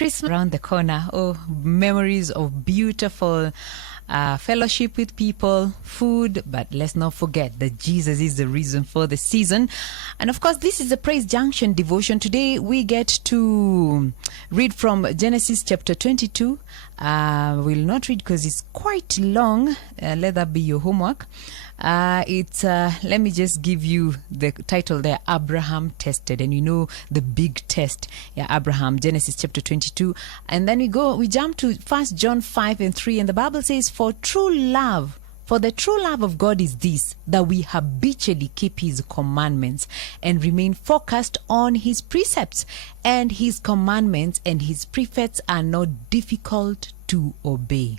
Christmas around the corner. Oh, memories of beautiful fellowship with people, food, but let's not forget that Jesus is the reason for the season. And of course, this is the Praise Junction devotion. Today we get to read from Genesis chapter 22. We'll not read because it's quite long. Let that be your homework. Let me just give you the title there, Abraham Tested. And you know the big test. Yeah, Abraham, Genesis chapter 22. And then we jump to 1 John 5 and 3. And the Bible says, for the true love of God is this, that we habitually keep his commandments and remain focused on his precepts. And his commandments and his precepts are not difficult to obey.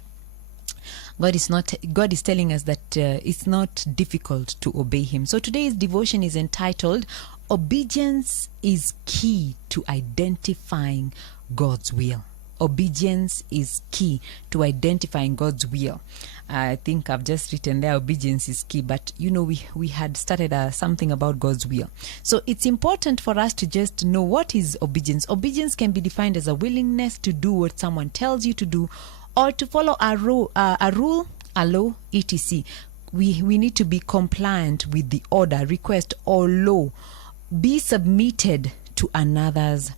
God is telling us that it's not difficult to obey him. So today's devotion is entitled, Obedience is Key to Identifying God's Will. Obedience is key to identifying God's will. I think I've just written there, obedience is key, but you know, we had started something about God's will. So it's important for us to just know what is obedience. Obedience can be defined as a willingness to do what someone tells you to do, or to follow a rule, a law, etc. We need to be compliant with the order, request, or law. Be submitted to another's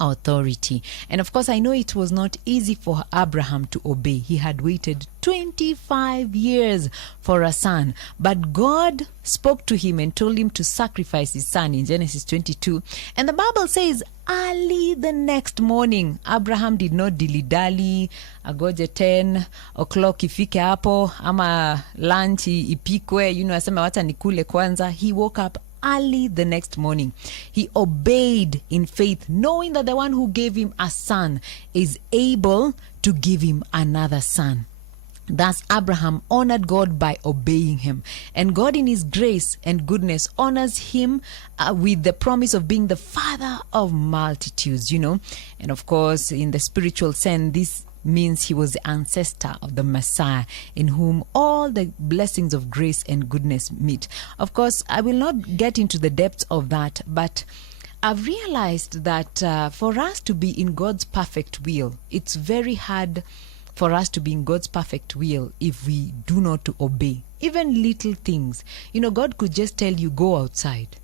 authority. And of course, I know it was not easy for Abraham to obey. He had waited 25 years for a son, but God spoke to him and told him to sacrifice his son in Genesis 22. And the Bible says, early the next morning, Abraham did not dilly-dally, agoje 10 o'clock ifike hapo, ama lunch ipikwe, asema wacha nikule kwanza. He woke up early the next morning. He obeyed in faith, knowing that the one who gave him a son is able to give him another son. Thus, Abraham honored God by obeying him. And God in his grace and goodness honors him with the promise of being the father of multitudes, And of course, in the spiritual sense, this means he was the ancestor of the Messiah, in whom all the blessings of grace and goodness meet. Of course, I will not get into the depths of that, but I've realized that for us to be in God's perfect will, it's very hard for us to be in God's perfect will if we do not obey. Even little things. God could just tell you, go outside.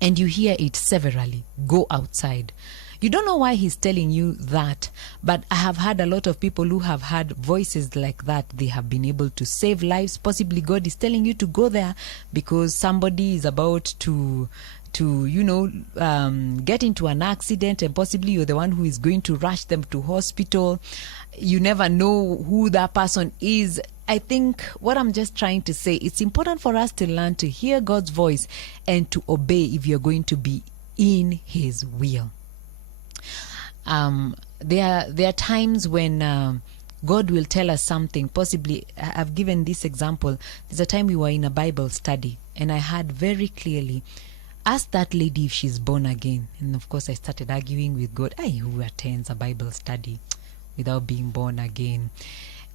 And you hear it severally, go outside. You don't know why he's telling you that, but I have had a lot of people who have had voices like that. They have been able to save lives. Possibly God is telling you to go there because somebody is about to get into an accident, and possibly you're the one who is going to rush them to hospital. You never know who that person is. I think what I'm just trying to say, it's important for us to learn to hear God's voice and to obey if you're going to be in his will. There are times when God will tell us something. Possibly, I've given this example. There's a time we were in a Bible study, and I heard very clearly, ask that lady if she's born again. And of course, I started arguing with God. Who attends a Bible study without being born again?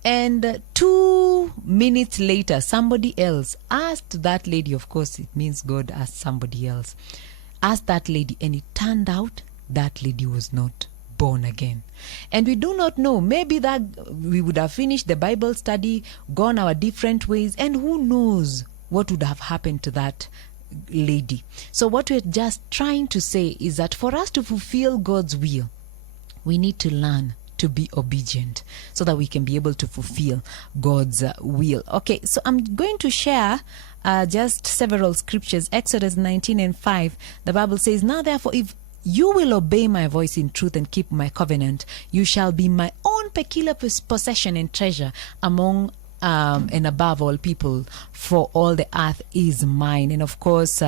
And 2 minutes later, somebody else asked that lady. Of course, it means God asked somebody else. Asked that lady, and it turned out that lady was not born again. And we do not know. Maybe that we would have finished the Bible study, gone our different ways, and who knows what would have happened to that lady. So what we're just trying to say is that for us to fulfill God's will, we need to learn to be obedient so that we can be able to fulfill God's will. Okay, so I'm going to share just several scriptures. Exodus 19 and 5, the Bible says, now therefore, if you will obey my voice in truth and keep my covenant, you shall be my own peculiar possession and treasure among and above all people, for all the earth is mine. And of course,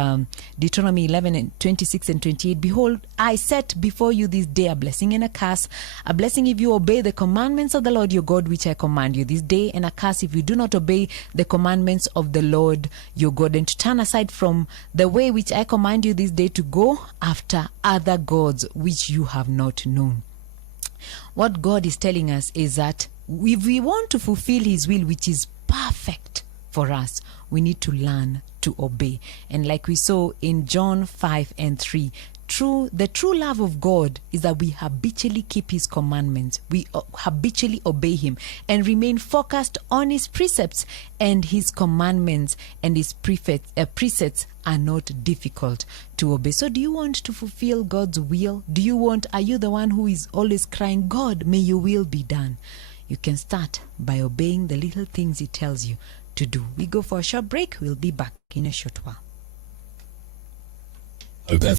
Deuteronomy 11 and 26 and 28, behold, I set before you this day a blessing and a curse. A blessing if you obey the commandments of the Lord your God, which I command you this day, and a curse if you do not obey the commandments of the Lord your God, and to turn aside from the way which I command you this day, to go after other gods which you have not known. What God is telling us is that if we want to fulfill his will, which is perfect for us, we need to learn to obey. And like we saw in John 5 and 3, the true love of God is that we habitually keep his commandments. We habitually obey him and remain focused on his precepts, and his commandments and his precepts are not difficult to obey. So do you want to fulfill God's will? Are you the one who is always crying, God, may your will be done? You can start by obeying the little things he tells you to do. We go for a short break. We'll be back in a short while.